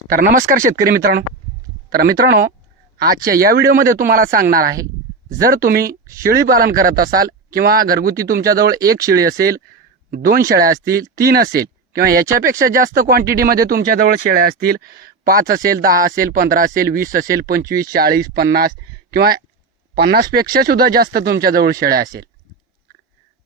तर नमस्कार शेतकरी मित्रांनो. आजच्या या व्हिडिओमध्ये तुम्हाला सांगणार आहे, जर तुम्ही शेळी पालन करत असाल किंवा घरगुती तुमच्याजवळ एक शेळी असेल, 2 शेळ्या असतील, 3 असेल किंवा याच्यापेक्षा जास्त क्वांटिटीमध्ये तुमच्याजवळ शेळ्या असतील, 5 असेल, 10 असेल, 15 असेल, 20 असेल, 25, 40, 50 किंवा 50 पेक्षा सुद्धा जास्त तुमच्याजवळ शेळ्या असेल,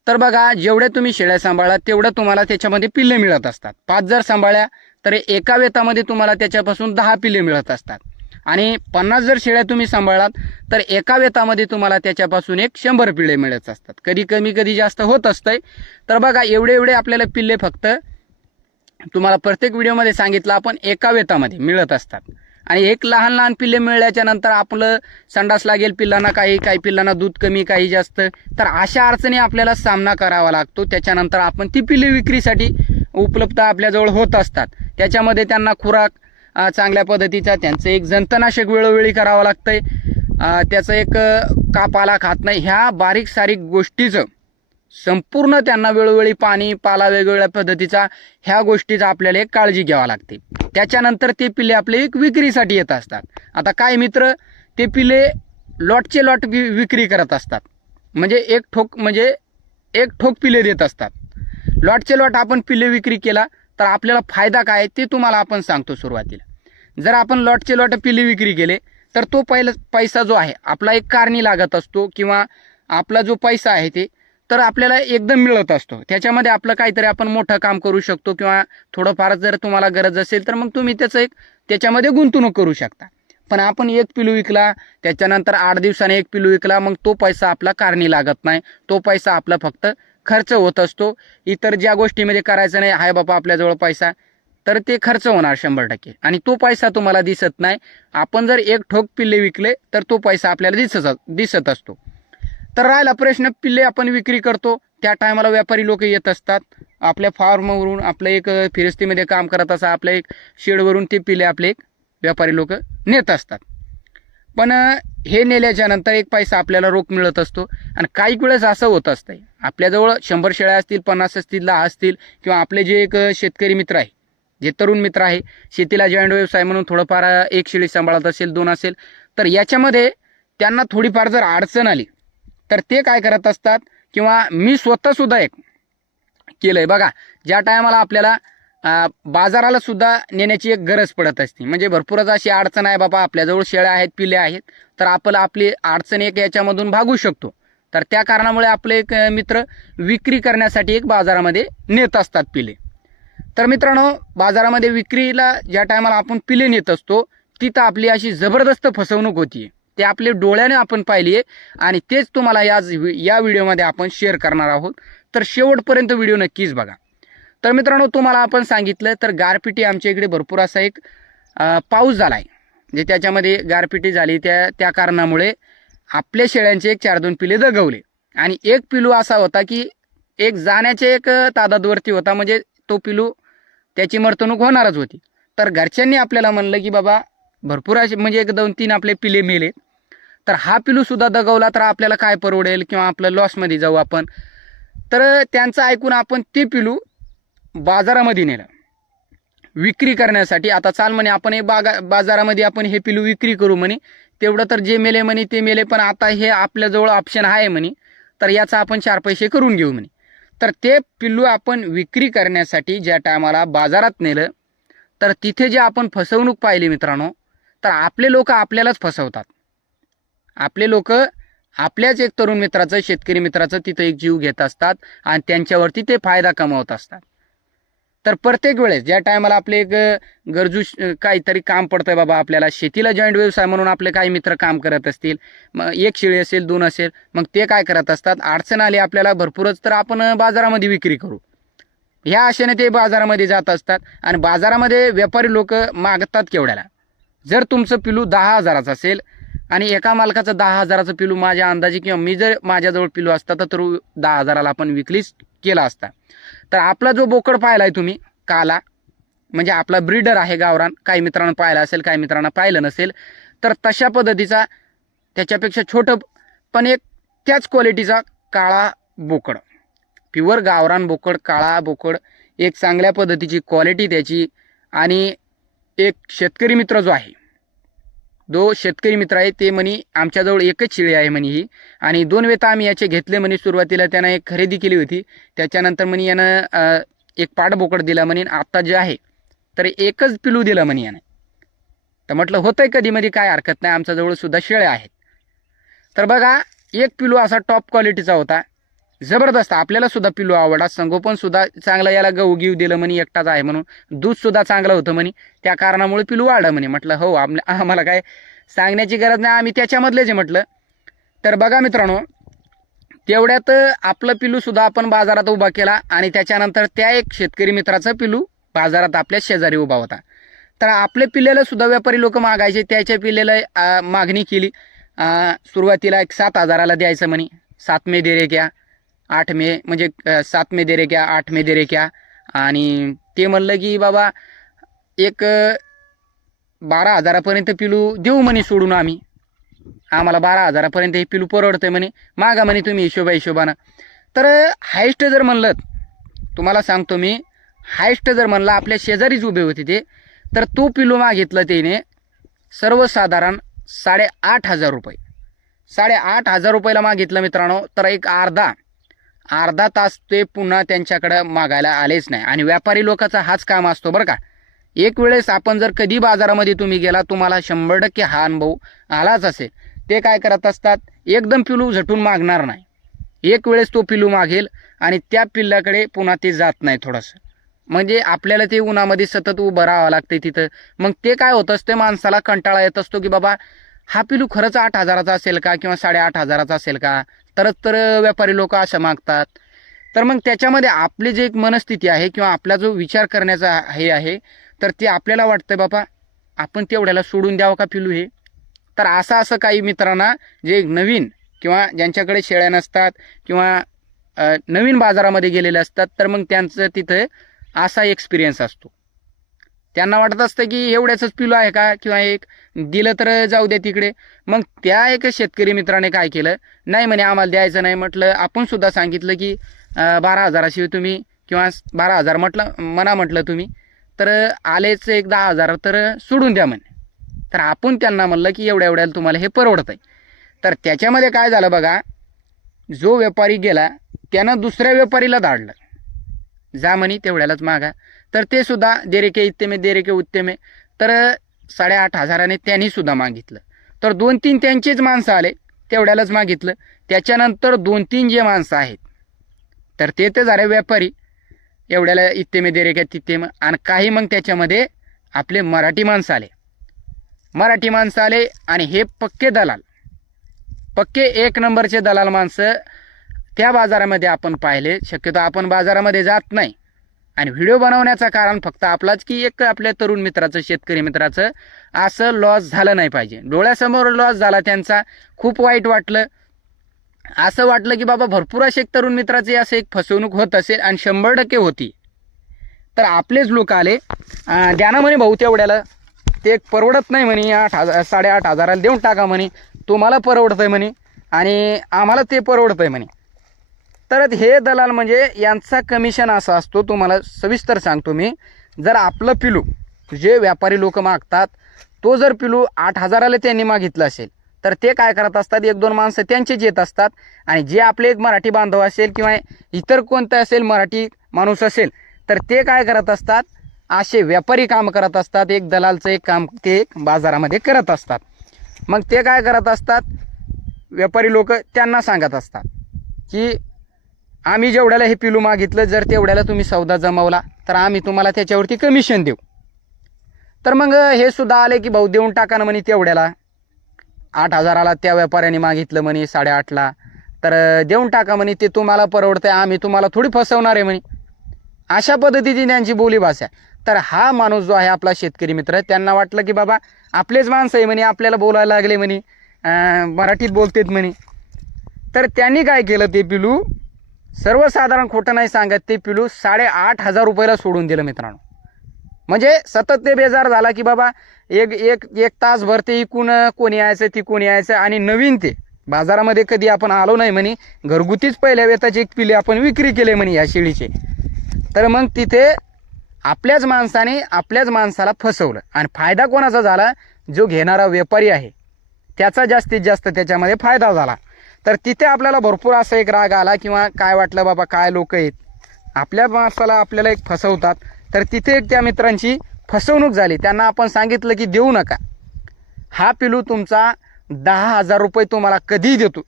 तर बघा, जेवढ्या तुम्ही शेळ्या सांभाळा तेवढं तुम्हाला त्याच्यामध्ये पिल्ले मिळत असतात. 5 जर सांभाळल्या तर एका वेतामध्ये तुम्हाला त्याच्यापासून 10 पिल्ले मिळत असतात. आणि 50 जर शेळ्या तुम्ही सांभाळलात तर एका वेतामध्ये तुम्हाला त्याच्यापासून 100 पिल्ले मिळत असतात. कधी कमी कधी जास्त होत असतंय. तर बघा, एवढे आपल्याला पिल्ले फक्त तुम्हाला प्रत्येक व्हिडिओमध्ये सांगितलं आपण एका वेतामध्ये मिळत असतात. आणि एक लहान पिल्ले मिळाल्याच्या नंतर आपलं संडास लागेल पिल्लांना, काही पिल्लांना दूध कमी, काही जास्त, तर अशा अडचणी आपल्याला सामना करावा लागतो. त्याच्यानंतर आपण ती पिल्ले विक्रीसाठी उपलब्ध आपल्याजवळ होत असतात. त्याच्यामध्ये त्यांना खुराक चांगल्या पद्धतीचा, त्यांचं एक जंतनाशक वेळोवेळी करावं लागतंय, त्याचं एक कापाला खात नाही, ह्या बारीक सारीक गोष्टीचं संपूर्ण त्यांना वेळोवेळी पाणी पाला वेगवेगळ्या पद्धतीचा, ह्या गोष्टीचा आपल्याला एक काळजी घ्यावी लागते. त्याच्यानंतर ते पिल्ले आपले एक विक्रीसाठी येत असतात. आता काय मित्र, ते पिल्ले लॉटचे लॉट विक्री करत असतात. म्हणजे एक ठोक पिल्ले देत असतात. लॉटचे लॉट आपण पिल्ले विक्री केला तर आपल्याला फायदा काय ते तुम्हाला आपण सांगतो. सुरुवातीला जर आपण लॉटचे लॉट पिल्ले विक्री केले तर तो पैसा जो आहे आपला एक कारणी लागत असतो, किंवा आपला जो पैसा आहे ते तर आपल्याला एकदम मिळत असतो. त्याच्यामध्ये आपलं काहीतरी आपण मोठं काम करू शकतो, किंवा थोडंफार जर तुम्हाला गरज असेल तर मग तुम्ही त्याच्यामध्ये गुंतवणूक करू शकता. पण आपण एक पिलू विकला, त्याच्यानंतर 8 दिवसाने एक पिलू विकला, मग तो पैसा आपला कारणी लागत नाही. तो पैसा आपला फक्त खर्च होत असतो. इतर ज्या गोष्टीमध्ये करायचं नाही, हाय बाबा आपल्याजवळ पैसा, तर ते खर्च होणार 100%, आणि तो पैसा तुम्हाला दिसत नाही. आपण जर एक ठोक पिल्ले विकले तर तो पैसा आपल्याला दिसत असतो. तर राहिला प्रश्न, पिल्ले आपण विक्री करतो त्या टायमाला व्यापारी लोक येत असतात आपल्या फार्मवरून, आपल्या एक फिरस्तीमध्ये काम करत असं आपल्या एक शेडवरून ते पिल्ले आपले एक व्यापारी लोक नेत असतात. पण हे नेल्याच्या नंतर एक पैसा आपल्याला रोख मिळत असतो. आणि काही वेळेस असं होत असतंय, आपल्याजवळ 100 शेळ्या असतील, 50 असतील, 10 असतील, किंवा आपले जे एक शेतकरी मित्र आहे, जे तरुण मित्र आहे, शेतीला जॉईंट व्यवसाय म्हणून थोडंफार एक शेळी सांभाळत असेल, 2 असेल, तर याच्यामध्ये त्यांना थोडीफार जर अडचण आली तर ते काय करत असतात, किंवा मी स्वतः सुद्धा एक केलंय बघा, ज्या टायमाला आपल्याला बाजाराला सुद्धा नेण्याची एक गरज पडत असते. म्हणजे भरपूरच अशी अडचण आहे बाबा, आपल्याजवळ शेळ्या आहेत, पिल्ले आहेत, तर आपली अडचण एक याच्यामधून भागू शकतो. तर त्या कारणामुळे आपले एक मित्र विक्री करण्यासाठी एक बाजारामध्ये नेत असतात पिले. तर मित्रांनो, बाजारामध्ये विक्रीला ज्या टायमाला आपण पिले नेत असतो तिथं आपली अशी जबरदस्त फसवणूक होतीये. ते आपले डोळ्याने आपण पाहिली आहे, आणि तेच तुम्हाला या व्हिडिओमध्ये आपण शेअर करणार आहोत. तर शेवटपर्यंत व्हिडिओ नक्कीच बघा. तर मित्रांनो, तुम्हाला आपण सांगितलं तर गारपिटी आमच्या इकडे भरपूर असा एक पाऊस झाला आहे, म्हणजे त्याच्यामध्ये गारपिटी झाली, त्या कारणामुळे आपल्या शेळ्यांचे एक 4-2 पिले दगवले. आणि एक पिलू असा होता की एक जाण्याच्या एक तादादवरती होता, म्हणजे तो पिलू त्याची मरतणूक होणारच होती. तर घरच्यांनी आपल्याला म्हणलं की बाबा, भरपूर असे म्हणजे 1-2-3 आपले पिले मेले, तर हा पिलू सुद्धा दगवला तर आपल्याला काय परवडेल, किंवा आपलं लॉसमध्ये जाऊ आपण. तर त्यांचं ऐकून आपण ते पिलू बाजारामध्ये नेलं विक्री करण्यासाठी. आता चाल म्हणे आपण हे बाजारामध्ये आपण हे पिलू विक्री करू म्हणे, तेवढं तर जे मेले म्हणे ते मेले, पण आता हे आपल्याजवळ ऑप्शन आहे म्हणे, तर याचा आपण 4 पैसे करून घेऊ म्हणे. तर ते पिल्लू आपण विक्री करण्यासाठी ज्या टायमाला बाजारात नेलं, तर तिथे जे आपण फसवणूक पाहिली मित्रांनो, तर आपले लोक आपल्यालाच फसवतात. आपले लोक आपल्याच एक तरुण मित्राचं, शेतकरी मित्राचं तिथं एक जीव घेत असतात, आणि त्यांच्यावरती ते फायदा कमावत असतात. तर प्रत्येक वेळेस ज्या टायमाला आपले एक गरजू काहीतरी काम पडतंय बाबा, आपल्याला शेतीला जॉईंट व्यवसाय म्हणून आपले काही मित्र काम करत असतील, मग एक शेळी असेल, 2 असेल, मग ते काय करत असतात, अडचण आली आपल्याला भरपूरच तर आपण बाजारामध्ये विक्री करू, ह्या आशेने ते बाजारामध्ये जात असतात. आणि बाजारामध्ये व्यापारी लोक मागतात केवढ्याला. जर तुमचं पिलू 10,000चं असेल आणि एका मालकाचं 10,000चं पिलू माझ्या अंदाजे, किंवा मी जर माझ्याजवळ पिलू असता तर 10,000ला आपण विक्रीच केला असता. तर आपला जो बोकड पाहिलाय तुम्ही काला, म्हणजे आपला ब्रीडर आहे गावरान, काही मित्रांना पाहिला असेल, काही मित्रांना पाहिलं नसेल, तर तशा पद्धतीचा त्याच्यापेक्षा छोटं पण एक त्याच क्वालिटीचा काळा बोकड, प्युअर गावरान बोकड, काळा बोकड, एक चांगल्या पद्धतीची क्वालिटी त्याची, आणि एक शेतकरी मित्र जो आहे, जो शेतकरी मित्र आहे ते म्हणे आमच्याजवळ एकच शेळी आहे म्हणे ही, आणि 2 वेता आम्ही याचे घेतले म्हणे. सुरुवातीला त्यानं एक खरेदी केली होती, त्याच्यानंतर म्हणे यानं एक पाठबोकड दिला म्हणे. आता जे आहे तर एकच पिलू दिलं म्हणे यानं. तर म्हटलं होतंय कधीमध्ये, काय हरकत नाही, आमच्याजवळ सुद्धा शेळ्या आहेत. तर बघा, एक पिलू असा टॉप क्वालिटीचा होता, जबरदस्त. आपल्याला सुद्धा पिलू आवडला, संगोपन सुद्धा चांगलं, याला गहू घेऊ दिलं म्हणे, एकटाच आहे म्हणून. दूध सुद्धा चांगलं होतं म्हणे, त्या कारणामुळे पिलू वाढलं म्हणे. म्हटलं हो, आम्हाला काय सांगण्याची गरज नाही, आम्ही त्याच्यामधलेच आहे म्हटलं. तर बघा मित्रांनो, तेवढ्यात आपलं पिलू सुद्धा आपण बाजारात उभा केला, आणि त्याच्यानंतर त्या एक शेतकरी मित्राचा पिलू बाजारात आपल्या शेजारी उभा होता. तर आपले पिल्लेला सुद्धा व्यापारी लोक मागायचे, त्याच्या पिल्लेला मागणी केली. सुरुवातीला एक 7,000ला द्यायचं म्हणे. 7 में दे रे क्या, 8 में, म्हणजे 7 में दे रे क्या, 8 में दे रे क्या. आणि ते म्हणलं की बाबा एक 12,000पर्यंत पिलू देऊ म्हणे सोडून आम्ही, आम्हाला 12,000पर्यंत हे पिलू परवडतंय म्हणे, मागा म्हणे तुम्ही हिशोबानं. तर हायस्ट जर म्हणलं, तुम्हाला सांगतो मी, हायस्ट जर म्हणलं, आपल्या शेजारीच उभे होते ते, तर तो पिलू मागितलं त्याने सर्वसाधारण 8,500 रुपये. 8,500 रुपयाला मागितलं मित्रांनो. तर एक अर्धा तास ते पुन्हा त्यांच्याकडे मागायला आलेच नाही. आणि व्यापारी लोकांचा हाच काम असतो बरं का. एक वेळेस आपण जर कधी बाजारामध्ये तुम्ही गेला, तुम्हाला 100% हा अनुभव आलाच असेल. ते काय करत असतात, एकदम पिलू झटून मागणार नाही. एक वेळेस तो पिलू मागेल आणि त्या पिल्लाकडे पुन्हा ते जात नाही थोडंसं. म्हणजे आपल्याला ते उन्हामध्ये सतत उभं राहावं लागते तिथं. मग ते काय होत असते, माणसाला कंटाळा येत असतो की बाबा हा पिलू खरंच 8,000चा असेल का, किंवा 8,500चा असेल का, तर व्यापारी लोक असं मागतात. तर मग त्याच्यामध्ये आपली जी एक मनस्थिती आहे, किंवा आपला जो विचार करण्याचा हे आहे, तर ते आपल्याला वाटतं बाबा आपण तेवढ्याला सोडून द्यावं का पिलू हे. तर असं काही मित्रांना जे नवीन, किंवा ज्यांच्याकडे शेळ्या नसतात, किंवा नवीन बाजारामध्ये गेलेले असतात, तर मग त्यांचं तिथं असा एक्सपिरियन्स असतो. त्यांना वाटत असतं की एवढ्याच पिलू आहे का, किंवा एक दिलं तर जाऊ द्या तिकडे. मग त्या एक शेतकरी मित्राने काय केलं, नाही म्हणे आम्हाला द्यायचं नाही. म्हटलं आपण सुद्धा सांगितलं की 12,000शिवाय तुम्ही, किंवा 12,000 म्हटलं तुम्ही, तर आलेच एक 10,000 तर सोडून द्या म्हणे. तर आपण त्यांना म्हणलं की एवढ्याला तुम्हाला हे परवडतंय. तर त्याच्यामध्ये काय झालं बघा, जो व्यापारी गेला त्यानं दुसऱ्या व्यापारीला धाडलं, जा म्हणे तेवढ्यालाच मागा. तर ते सुद्धा दे रे के इत्ते में, दे रे के उत्ते में. तर 8,500ने त्यांनी सुद्धा मागितलं. तर 2-3 त्यांचेच माणसं आले, तेवढ्यालाच मागितलं. त्याच्यानंतर 2-3 जे माणसं आहेत, तर ते झाले व्यापारी, एवढ्याला इत्ते में दे रे के तित्ते में. आणि काही मग त्याच्यामध्ये आपले मराठी माणसं आले, आणि हे पक्के दलाल, पक्के 1 नंबरचे दलाल माणसं त्या बाजारामध्ये आपण पाहिले. शक्यतो आपण बाजारामध्ये जात नाही, आणि व्हिडिओ बनवण्याचं कारण फक्त आपलाच की एक आपल्या तरुण मित्राचं, शेतकरी मित्राचं असं लॉस झालं नाही पाहिजे. डोळ्यासमोर लॉस झाला त्यांचा, खूप वाईट वाटलं. असं वाटलं की बाबा भरपूर असे तरुण मित्राचे असं एक फसवणूक होत असेल, आणि 100% होती. तर आपलेच लोक आले, द्याना म्हणे भाऊ तेवढ्याला, ते परवडत नाही म्हणे, 8,500 देऊन टाका म्हणे, तुम्हाला परवडतंय म्हणे, आणि आम्हाला ते परवडतंय म्हणे. तर हे दलाल म्हणजे यांचा कमिशन असा असतो, तुम्हाला सविस्तर सांगतो मी. जर आपलं पिलू जे व्यापारी लोक मागतात, तो जर पिलू 8,000ला त्यांनी मागितलं असेल, तर ते काय करत असतात, 1-2 माणसं त्यांचेच येत असतात, आणि जे आपले एक मराठी बांधव असेल, किंवा इतर कोणतं असेल मराठी माणूस असेल, तर ते काय करत असतात, असे व्यापारी काम करत असतात. एक दलालचं एक काम ते बाजारामध्ये करत असतात. मग ते काय करत असतात, व्यापारी लोक त्यांना सांगत असतात की आम्ही जेवढ्याला हे पिलू मागितलं, जर तेवढ्याला तुम्ही सौदा जमवला, तर आम्ही तुम्हाला त्याच्यावरती कमिशन देऊ. तर मग हे सुद्धा आले की भाऊ देऊन टाका ना म्हणे तेवढ्याला, 8,000ला त्या व्यापाऱ्याने मागितलं म्हणे 8.5ला, तर देऊन टाका म्हणे, ते तुम्हाला परवडतंय, आम्ही तुम्हाला थोडी फसवणार आहे म्हणे. अशा पद्धतीची त्यांची बोली भाषा. तर हा माणूस जो आहे आपला शेतकरी मित्र, त्यांना वाटलं की बाबा आपलेच माणसं आहे म्हणे, आपल्याला बोलायला लागले म्हणे, मराठीत बोलतेत म्हणे. तर त्यांनी काय केलं, ते पिलू सर्वसाधारण खोटं नाही सांगत, ते पिलू 8,500 रुपयाला सोडून दिलं मित्रांनो. म्हणजे सतत ते बेजार झाला की बाबा एक तासभर ते इकून कोणी यायचं, तिकून यायचं, आणि नवीन ते बाजारामध्ये कधी आपण आलो नाही म्हणे, घरगुतीच पहिल्या वेताची एक पिले आपण विक्री केली म्हणे या शेळीचे. तर मग तिथे आपल्याच माणसाला फसवलं आणि फायदा कोणाचा झाला? जो घेणारा व्यापारी आहे त्याचा जास्तीत जास्त त्याच्यामध्ये फायदा झाला. तर तिथे आपल्याला भरपूर असा एक राग आला किंवा काय वाटलं, बाबा काय लोक आहेत आपल्या माणसाला आपल्याला एक फसवतात. तर तिथे एक त्या मित्रांची फसवणूक झाली. त्यांना आपण सांगितलं की देऊ नका, हा पिलू तुमचा 10,000 रुपये तुम्हाला कधी देतो.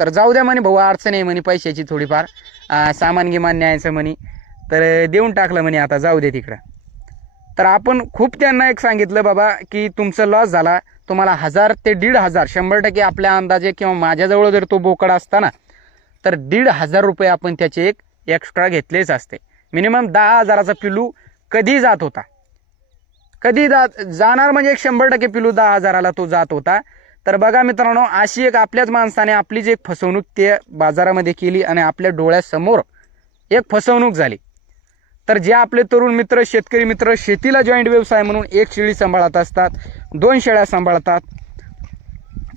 तर जाऊ द्या म्हणे भाऊ, अडचण आहे म्हणे पैशाची थोडीफार, सामान गिमान न्यायचं म्हणे. तर देऊन टाकलं म्हणे, आता जाऊ दे तिकडं. तर आपण खूप त्यांना एक सांगितलं बाबा की तुमचं लॉस झाला, तुम्हाला 1,000 ते 1,500 100% आपल्या अंदाजे किंवा माझ्याजवळ जर तो बोकड असता ना तर 1,500 रुपये आपण त्याचे एक एक्स्ट्रा घेतलेच असते. मिनिमम 10,000चा पिलू कधी जात होता, कधी जाणार म्हणजे एक 100% पिलू 10,000ला तो जात होता. तर बघा मित्रांनो, अशी एक आपल्याच माणसाने आपली जी एक फसवणूक ते बाजारामध्ये केली आणि आपल्या डोळ्यासमोर एक फसवणूक झाली. तर जे आपले तरुण मित्र, शेतकरी मित्र शेतीला जॉईंट व्यवसाय म्हणून एक शेळी सांभाळत असतात, 2 शेळ्या सांभाळतात,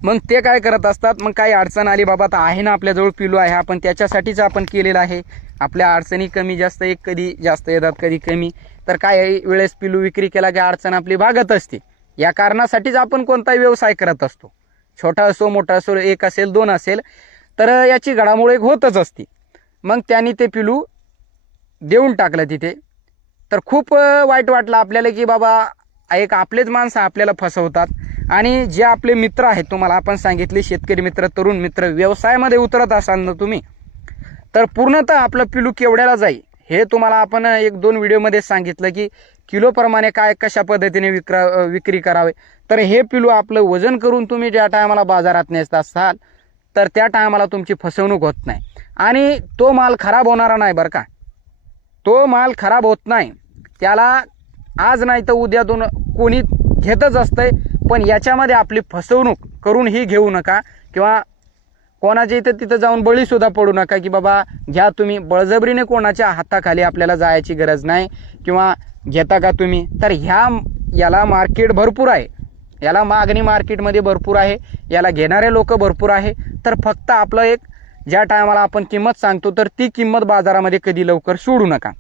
मग ते काय करत असतात, मग काही अडचण आली, बाबा आता आहे ना आपल्याजवळ पिलू आहे, आपण त्याच्यासाठीच आपण केलेलं आहे, आपल्या अडचणी कमी जास्त एक कधी जास्त येतात कधी कमी. तर काही वेळेस पिलू विक्री केला की अडचण आपली भागत असते. या कारणासाठीच आपण कोणताही व्यवसाय करत असतो, छोटा असो मोठा असो, 1 असेल 2 असेल, तर याची घडामोड एक होतच असते. मग त्यांनी ते पिलू देऊन टाकलं तिथे. तर खूप वाईट वाटलं आपल्याला की बाबा एक आपलेच माणसं आपल्याला फसवतात. आणि जे आपले मित्र आहेत, तुम्हाला आपण सांगितले शेतकरी मित्र, तरुण मित्र, व्यवसायामध्ये उतरत असाल ना तुम्ही, तर पूर्णतः आपलं पिलू केवढ्याला जाईल हे तुम्हाला आपण 1-2 व्हिडिओमध्ये सांगितलं की किलोप्रमाणे काय कशा पद्धतीने विक्री करावे. तर हे पिलू आपलं वजन करून तुम्ही ज्या टायमाला बाजारात नेत असाल तर त्या टायमाला तुमची फसवणूक होत नाही आणि तो माल खराब होणारा नाही बरं का. तो माल खराब होत नाही, त्याला आज नाही तर उद्या कोणी घेतच असतंय. पण याच्यामध्ये आपली फसवणूक करून ही घेऊ नका किंवा कोणाच्या इथं तिथं जाऊन बळीसुद्धा पडू नका की बाबा घ्या तुम्ही. बळजबरीने कोणाच्या हाताखाली आपल्याला जायची गरज नाही किंवा घेता का तुम्ही. तर याला मार्केट भरपूर आहे, याला मागणी मार्केटमध्ये भरपूर आहे, याला घेणारे लोक भरपूर आहे. तर फक्त आपलं एक ज्या टायमाला आपण किंमत सांगतो तर ती किंमत बाजारामध्ये कधी लवकर सोडू नका.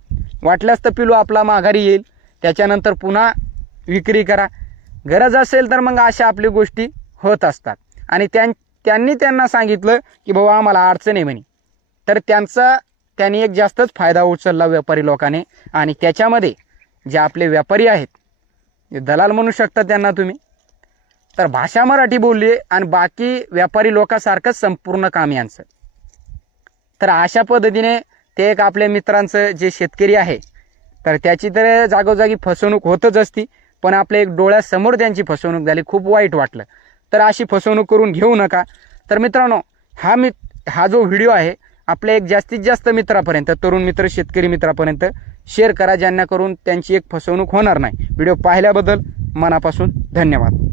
वाटल्यास तर पिलू आपला माघारी येईल, त्याच्यानंतर पुन्हा विक्री करा. गरज असेल तर मग अशा आपली गोष्टी होत असतात. आणि त्यांनी त्यांना सांगितलं की बाबा आम्हाला अडचण आहे म्हणे, तर त्यांनी एक जास्तच फायदा उचलला व्यापारी लोकांनी. आणि त्याच्यामध्ये जे आपले व्यापारी आहेत, दलाल म्हणू शकता त्यांना तुम्ही, तर भाषा मराठी बोलली आणि बाकी व्यापारी लोकांसारखंच संपूर्ण काम यांचं. तर अशा पद्धतीने ते एक आपल्या मित्रांचं जे शेतकरी आहे तर त्याची तर जागोजागी फसवणूक होतच असती, पण आपल्या एक डोळ्यासमोर त्यांची फसवणूक झाली, खूप वाईट वाटलं. तर अशी फसवणूक करून घेऊ नका. तर मित्रांनो, हा जो व्हिडिओ आहे आपल्या एक जास्तीत जास्त मित्रापर्यंत, तरुण मित्र, शेतकरी मित्रापर्यंत शेअर करा, ज्यांना करून त्यांची एक फसवणूक होणार नाही. व्हिडिओ पाहिल्याबद्दल मनापासून धन्यवाद.